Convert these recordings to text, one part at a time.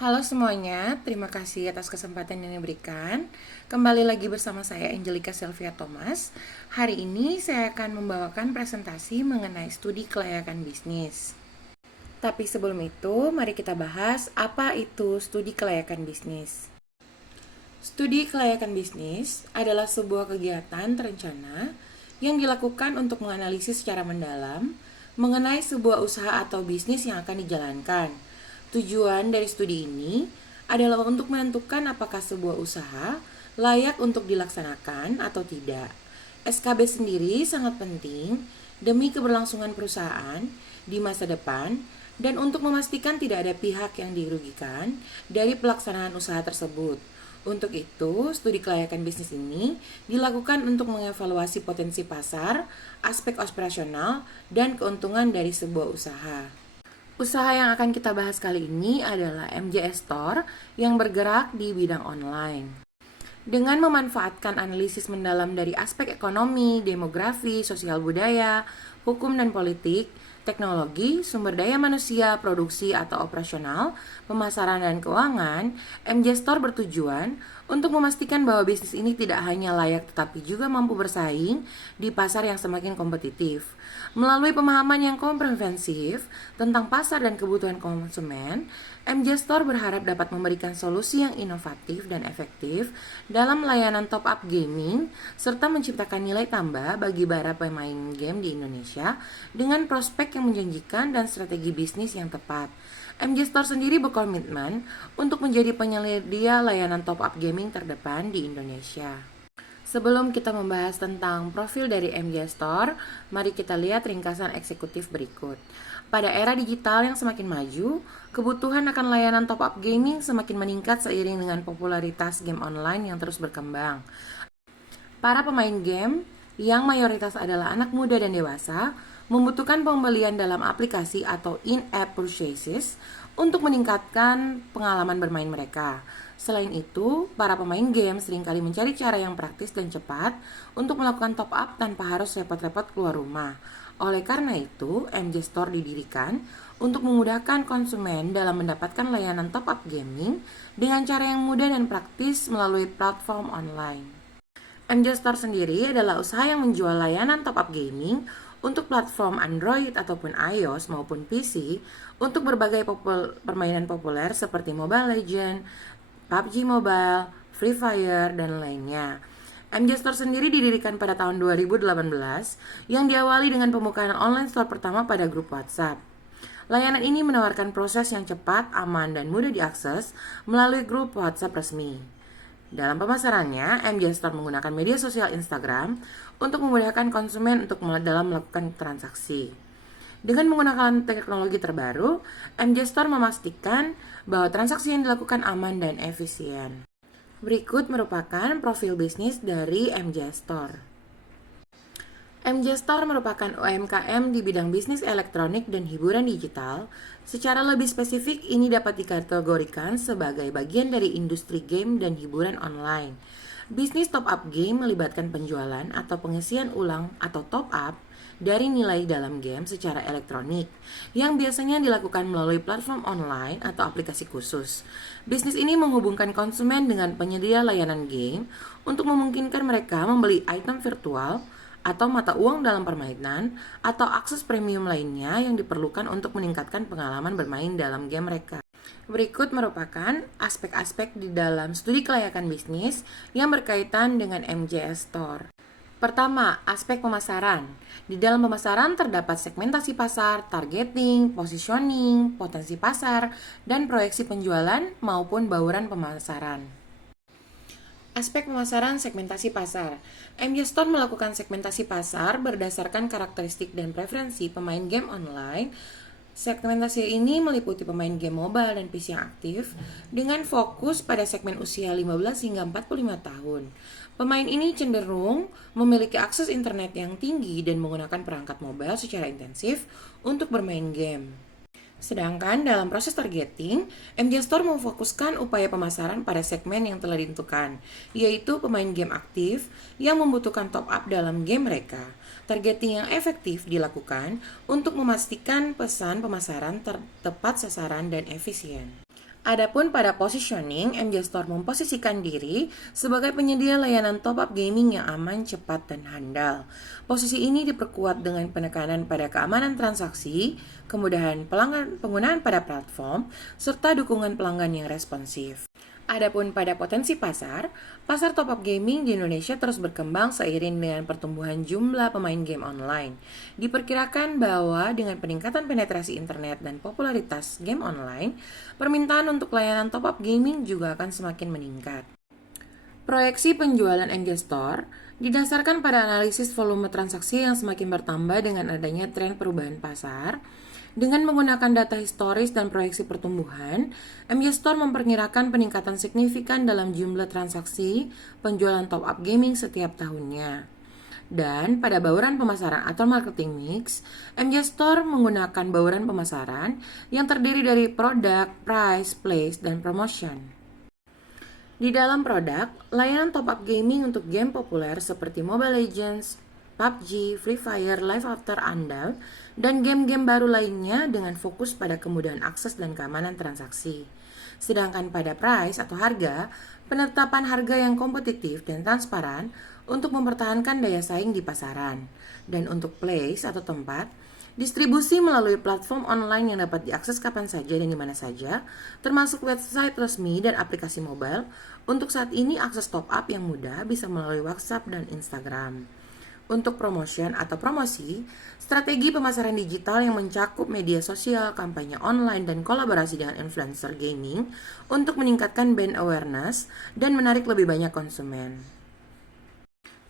Halo semuanya, terima kasih atas kesempatan yang diberikan. Kembali lagi bersama saya Angelica Sylvia Thomas. Hari ini saya akan membawakan presentasi mengenai studi kelayakan bisnis. Tapi sebelum itu, mari kita bahas apa itu studi kelayakan bisnis. Studi kelayakan bisnis adalah sebuah kegiatan terencana yang dilakukan untuk menganalisis secara mendalam mengenai sebuah usaha atau bisnis yang akan dijalankan. Tujuan dari studi ini adalah untuk menentukan apakah sebuah usaha layak untuk dilaksanakan atau tidak. SKB sendiri sangat penting demi keberlangsungan perusahaan di masa depan dan untuk memastikan tidak ada pihak yang dirugikan dari pelaksanaan usaha tersebut. Untuk itu, studi kelayakan bisnis ini dilakukan untuk mengevaluasi potensi pasar, aspek operasional, dan keuntungan dari sebuah usaha. Usaha yang akan kita bahas kali ini adalah MJS Store yang bergerak di bidang online. Dengan memanfaatkan analisis mendalam dari aspek ekonomi, demografi, sosial budaya, hukum dan politik, teknologi, sumber daya manusia, produksi atau operasional, pemasaran dan keuangan, MJ Store bertujuan untuk memastikan bahwa bisnis ini tidak hanya layak tetapi juga mampu bersaing di pasar yang semakin kompetitif. Melalui pemahaman yang komprehensif tentang pasar dan kebutuhan konsumen, MJ Store berharap dapat memberikan solusi yang inovatif dan efektif dalam layanan top up gaming serta menciptakan nilai tambah bagi para pemain game di Indonesia dengan prospek yang menjanjikan dan strategi bisnis yang tepat. MJ Store sendiri berkomitmen untuk menjadi penyedia layanan top up gaming terdepan di Indonesia. Sebelum kita membahas tentang profil dari MJ Store, mari kita lihat ringkasan eksekutif berikut. Pada era digital yang semakin maju, kebutuhan akan layanan top up gaming semakin meningkat seiring dengan popularitas game online yang terus berkembang. Para pemain game, yang mayoritas adalah anak muda dan dewasa, membutuhkan pembelian dalam aplikasi atau in-app purchases untuk meningkatkan pengalaman bermain mereka. Selain itu, para pemain game seringkali mencari cara yang praktis dan cepat untuk melakukan top up tanpa harus repot-repot keluar rumah. Oleh karena itu, MJ Store didirikan untuk memudahkan konsumen dalam mendapatkan layanan top up gaming dengan cara yang mudah dan praktis melalui platform online. MJ Store sendiri adalah usaha yang menjual layanan top up gaming untuk platform Android ataupun iOS maupun PC untuk berbagai permainan populer seperti Mobile Legends, PUBG Mobile, Free Fire, dan lainnya. MJ Store sendiri didirikan pada tahun 2018 yang diawali dengan pembukaan online store pertama pada grup WhatsApp. Layanan ini menawarkan proses yang cepat, aman, dan mudah diakses melalui grup WhatsApp resmi. Dalam pemasarannya, MJ Store menggunakan media sosial Instagram untuk memudahkan konsumen dalam melakukan transaksi. Dengan menggunakan teknologi terbaru, MJ Store memastikan bahwa transaksi yang dilakukan aman dan efisien. Berikut merupakan profil bisnis dari MJ Store. MJ Store merupakan UMKM di bidang bisnis elektronik dan hiburan digital. Secara lebih spesifik, ini dapat dikategorikan sebagai bagian dari industri game dan hiburan online. Bisnis top up game melibatkan penjualan atau pengisian ulang atau top up dari nilai dalam game secara elektronik yang biasanya dilakukan melalui platform online atau aplikasi khusus. Bisnis ini menghubungkan konsumen dengan penyedia layanan game untuk memungkinkan mereka membeli item virtual atau mata uang dalam permainan atau akses premium lainnya yang diperlukan untuk meningkatkan pengalaman bermain dalam game mereka. Berikut merupakan aspek-aspek di dalam studi kelayakan bisnis yang berkaitan dengan MJS Store. Pertama, aspek pemasaran. Di dalam pemasaran terdapat segmentasi pasar, targeting, positioning, potensi pasar, dan proyeksi penjualan maupun bauran pemasaran. Aspek pemasaran segmentasi pasar. MJ Store melakukan segmentasi pasar berdasarkan karakteristik dan preferensi pemain game online. Segmentasi ini meliputi pemain game mobile dan PC yang aktif dengan fokus pada segmen usia 15 hingga 45 tahun. Pemain ini cenderung memiliki akses internet yang tinggi dan menggunakan perangkat mobile secara intensif untuk bermain game. Sedangkan dalam proses targeting, MJ Store memfokuskan upaya pemasaran pada segmen yang telah ditentukan, yaitu pemain game aktif yang membutuhkan top up dalam game mereka. Targeting yang efektif dilakukan untuk memastikan pesan pemasaran tepat sasaran dan efisien. Adapun pada positioning, MJ Store memposisikan diri sebagai penyedia layanan top-up gaming yang aman, cepat, dan handal. Posisi ini diperkuat dengan penekanan pada keamanan transaksi, kemudahan penggunaan pada platform, serta dukungan pelanggan yang responsif. Adapun pada potensi pasar, pasar top-up gaming di Indonesia terus berkembang seiring dengan pertumbuhan jumlah pemain game online. Diperkirakan bahwa dengan peningkatan penetrasi internet dan popularitas game online, permintaan untuk layanan top-up gaming juga akan semakin meningkat. Proyeksi penjualan Angel Store didasarkan pada analisis volume transaksi yang semakin bertambah dengan adanya tren perubahan pasar. Dengan menggunakan data historis dan proyeksi pertumbuhan, MJ Store memperkirakan peningkatan signifikan dalam jumlah transaksi penjualan top-up gaming setiap tahunnya. Dan pada bauran pemasaran atau marketing mix, MJ Store menggunakan bauran pemasaran yang terdiri dari produk, price, place, dan promotion. Di dalam produk, layanan top-up gaming untuk game populer seperti Mobile Legends, PUBG, Free Fire, Live After Andal, dan game-game baru lainnya dengan fokus pada kemudahan akses dan keamanan transaksi. Sedangkan pada price atau harga, penetapan harga yang kompetitif dan transparan untuk mempertahankan daya saing di pasaran. Dan untuk place atau tempat, distribusi melalui platform online yang dapat diakses kapan saja dan di mana saja, termasuk website resmi dan aplikasi mobile. Untuk saat ini akses top up yang mudah bisa melalui WhatsApp dan Instagram. Untuk promotion atau promosi, strategi pemasaran digital yang mencakup media sosial, kampanye online, dan kolaborasi dengan influencer gaming untuk meningkatkan brand awareness dan menarik lebih banyak konsumen.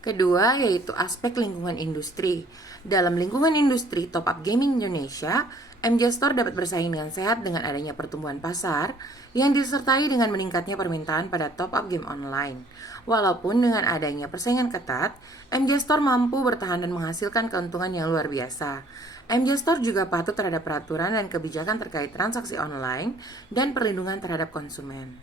Kedua, yaitu aspek lingkungan industri. Dalam lingkungan industri top-up gaming Indonesia, MJ Store dapat bersaing dengan sehat dengan adanya pertumbuhan pasar yang disertai dengan meningkatnya permintaan pada top-up game online. Walaupun dengan adanya persaingan ketat, MJ Store mampu bertahan dan menghasilkan keuntungan yang luar biasa. MJ Store juga patuh terhadap peraturan dan kebijakan terkait transaksi online dan perlindungan terhadap konsumen.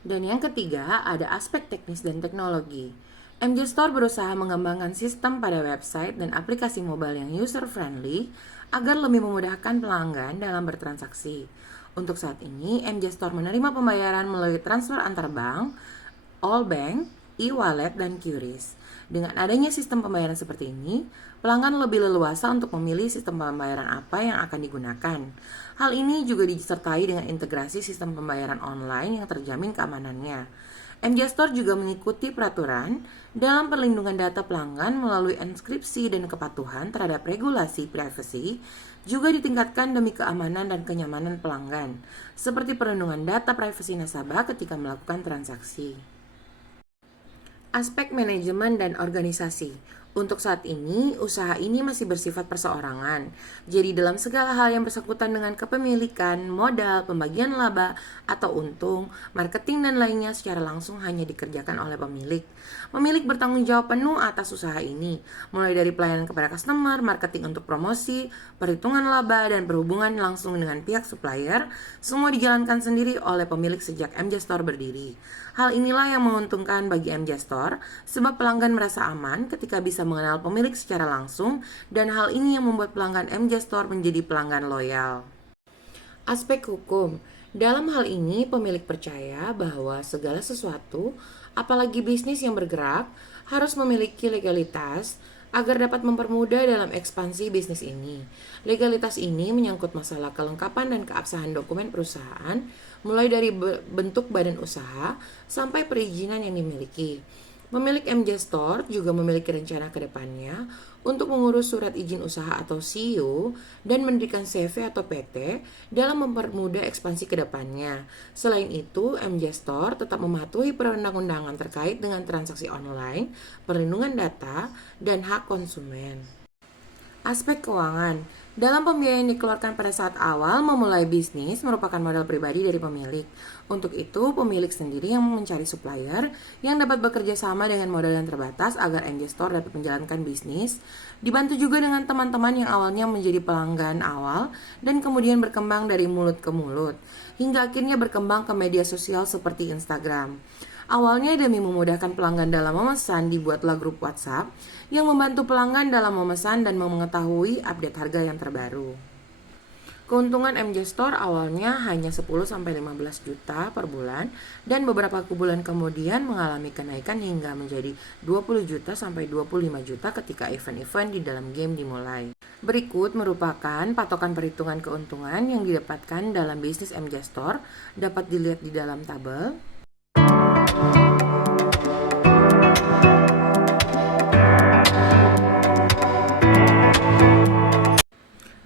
Dan yang ketiga, ada aspek teknis dan teknologi. MJ Store berusaha mengembangkan sistem pada website dan aplikasi mobile yang user-friendly agar lebih memudahkan pelanggan dalam bertransaksi. Untuk saat ini, MJ Store menerima pembayaran melalui transfer antar bank, all bank, e-wallet, dan QRIS. Dengan adanya sistem pembayaran seperti ini, pelanggan lebih leluasa untuk memilih sistem pembayaran apa yang akan digunakan. Hal ini juga disertai dengan integrasi sistem pembayaran online yang terjamin keamanannya. MJ Store juga mengikuti peraturan dalam perlindungan data pelanggan melalui enskripsi dan kepatuhan terhadap regulasi privacy juga ditingkatkan demi keamanan dan kenyamanan pelanggan, seperti perlindungan data privasi nasabah ketika melakukan transaksi. Aspek manajemen dan organisasi. Untuk saat ini, usaha ini masih bersifat perseorangan. Jadi dalam segala hal yang bersangkutan dengan kepemilikan, modal, pembagian laba, atau untung, marketing dan lainnya secara langsung hanya dikerjakan oleh pemilik. Pemilik bertanggung jawab penuh atas usaha ini, mulai dari pelayanan kepada customer, marketing untuk promosi, perhitungan laba, dan berhubungan langsung dengan pihak supplier, semua dijalankan sendiri oleh pemilik sejak MJ Store berdiri. Hal inilah yang menguntungkan bagi MJ Store, sebab pelanggan merasa aman ketika bisa mengenal pemilik secara langsung, dan hal ini yang membuat pelanggan MJ Store menjadi pelanggan loyal. Aspek hukum. Dalam hal ini, pemilik percaya bahwa segala sesuatu, apalagi bisnis yang bergerak, harus memiliki legalitas agar dapat mempermudah dalam ekspansi bisnis ini. Legalitas ini menyangkut masalah kelengkapan dan keabsahan dokumen perusahaan, mulai dari bentuk badan usaha sampai perizinan yang dimiliki. Pemilik MJ Store juga memiliki rencana ke depannya untuk mengurus surat izin usaha atau SIU dan mendirikan CV atau PT dalam mempermudah ekspansi ke depannya. Selain itu, MJ Store tetap mematuhi perundang-undangan terkait dengan transaksi online, perlindungan data, dan hak konsumen. Aspek keuangan. Dalam pembiayaan yang dikeluarkan pada saat awal memulai bisnis merupakan modal pribadi dari pemilik. Untuk itu, pemilik sendiri yang mencari supplier yang dapat bekerja sama dengan modal yang terbatas agar MJ Store dapat menjalankan bisnis. Dibantu juga dengan teman-teman yang awalnya menjadi pelanggan awal dan kemudian berkembang dari mulut ke mulut, hingga akhirnya berkembang ke media sosial seperti Instagram. Awalnya demi memudahkan pelanggan dalam memesan, dibuatlah grup WhatsApp yang membantu pelanggan dalam memesan dan mengetahui update harga yang terbaru. Keuntungan MJ Store awalnya hanya 10-15 juta per bulan dan beberapa bulan kemudian mengalami kenaikan hingga menjadi 20 juta sampai 25 juta ketika event-event di dalam game dimulai. Berikut merupakan patokan perhitungan keuntungan yang didapatkan dalam bisnis MJ Store, dapat dilihat di dalam tabel.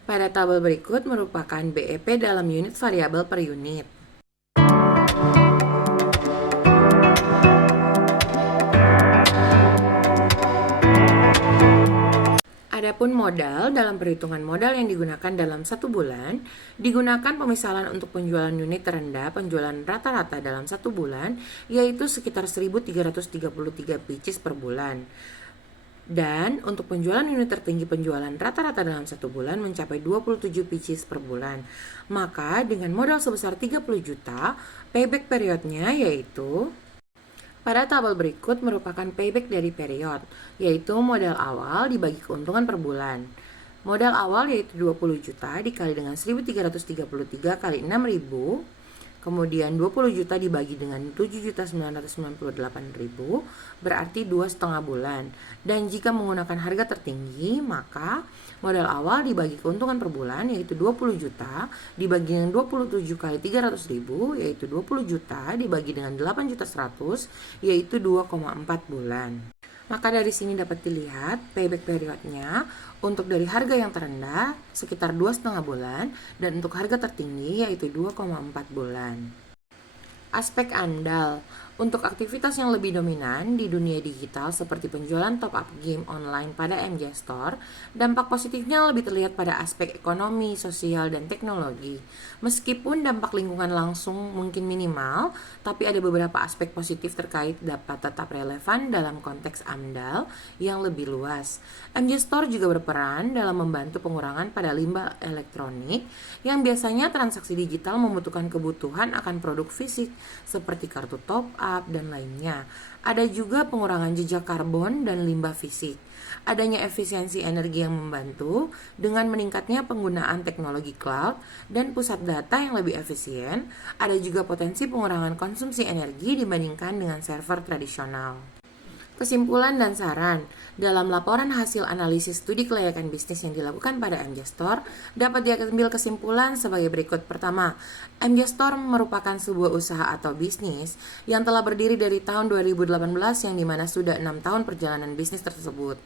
Pada tabel berikut merupakan BEP dalam unit variabel per unit. Adapun modal, dalam perhitungan modal yang digunakan dalam 1 bulan, digunakan pemisalan untuk penjualan unit terendah penjualan rata-rata dalam 1 bulan, yaitu sekitar 1.333 pieces per bulan. Dan untuk penjualan unit tertinggi penjualan rata-rata dalam 1 bulan mencapai 27 pieces per bulan. Maka dengan modal sebesar 30 juta, payback periodnya yaitu pada tabel berikut merupakan payback dari period, yaitu modal awal dibagi keuntungan per bulan. Modal awal yaitu 20 juta dikali dengan 1.333 kali 6.000, kemudian 20 juta dibagi dengan 7.998.000 berarti 2,5 bulan. Dan jika menggunakan harga tertinggi, maka modal awal dibagi keuntungan per bulan yaitu 20 juta dibagi dengan 27 kali 300.000 yaitu 20 juta dibagi dengan 8.100.000 yaitu 2,4 bulan. Maka dari sini dapat dilihat payback periodnya untuk dari harga yang terendah sekitar 2,5 bulan dan untuk harga tertinggi yaitu 2,4 bulan. Aspek andal. Untuk aktivitas yang lebih dominan di dunia digital seperti penjualan top-up game online pada MJ Store, dampak positifnya lebih terlihat pada aspek ekonomi, sosial, dan teknologi. Meskipun dampak lingkungan langsung mungkin minimal, tapi ada beberapa aspek positif terkait dapat tetap relevan dalam konteks AMDAL yang lebih luas. MJ Store juga berperan dalam membantu pengurangan pada limbah elektronik yang biasanya transaksi digital membutuhkan kebutuhan akan produk fisik seperti kartu top up dan lainnya. Ada juga pengurangan jejak karbon dan limbah fisik. Adanya efisiensi energi yang membantu dengan meningkatnya penggunaan teknologi cloud dan pusat data yang lebih efisien. Ada juga potensi pengurangan konsumsi energi dibandingkan dengan server tradisional. Kesimpulan dan saran. Dalam laporan hasil analisis studi kelayakan bisnis yang dilakukan pada MJ Store, dapat diambil kesimpulan sebagai berikut. Pertama, MJ Store merupakan sebuah usaha atau bisnis yang telah berdiri dari tahun 2018 yang dimana sudah 6 tahun perjalanan bisnis tersebut.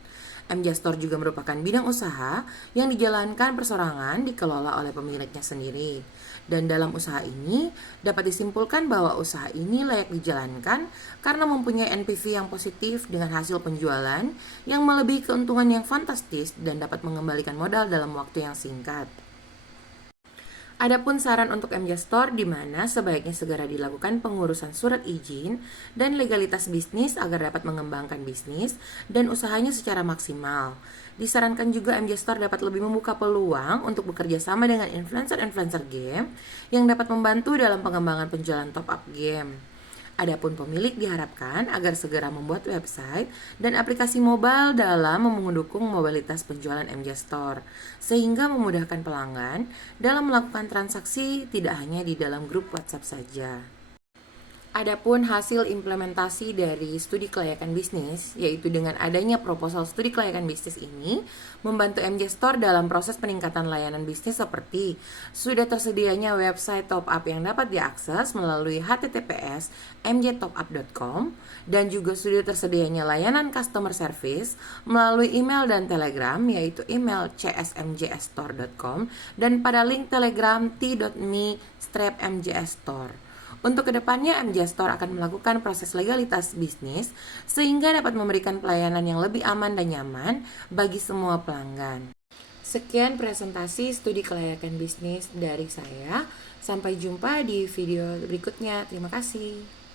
MJ Store juga merupakan bidang usaha yang dijalankan perseorangan dikelola oleh pemiliknya sendiri. Dan dalam usaha ini dapat disimpulkan bahwa usaha ini layak dijalankan karena mempunyai NPV yang positif dengan hasil penjualan yang melebihi keuntungan yang fantastis dan dapat mengembalikan modal dalam waktu yang singkat. Adapun saran untuk MJ Store di mana sebaiknya segera dilakukan pengurusan surat izin dan legalitas bisnis agar dapat mengembangkan bisnis dan usahanya secara maksimal. Disarankan juga MJ Store dapat lebih membuka peluang untuk bekerja sama dengan influencer-influencer game yang dapat membantu dalam pengembangan penjualan top up game. Adapun pemilik diharapkan agar segera membuat website dan aplikasi mobile dalam mendukung mobilitas penjualan MJ Store, sehingga memudahkan pelanggan dalam melakukan transaksi tidak hanya di dalam grup WhatsApp saja. Adapun hasil implementasi dari studi kelayakan bisnis, yaitu dengan adanya proposal studi kelayakan bisnis ini, membantu MJ Store dalam proses peningkatan layanan bisnis seperti sudah tersedianya website top up yang dapat diakses melalui https mjtopup.com dan juga sudah tersedianya layanan customer service melalui email dan telegram yaitu email csmjstore.com dan pada link telegram t.me/mjstore. Untuk kedepannya, MJ Store akan melakukan proses legalitas bisnis sehingga dapat memberikan pelayanan yang lebih aman dan nyaman bagi semua pelanggan. Sekian presentasi studi kelayakan bisnis dari saya. Sampai jumpa di video berikutnya. Terima kasih.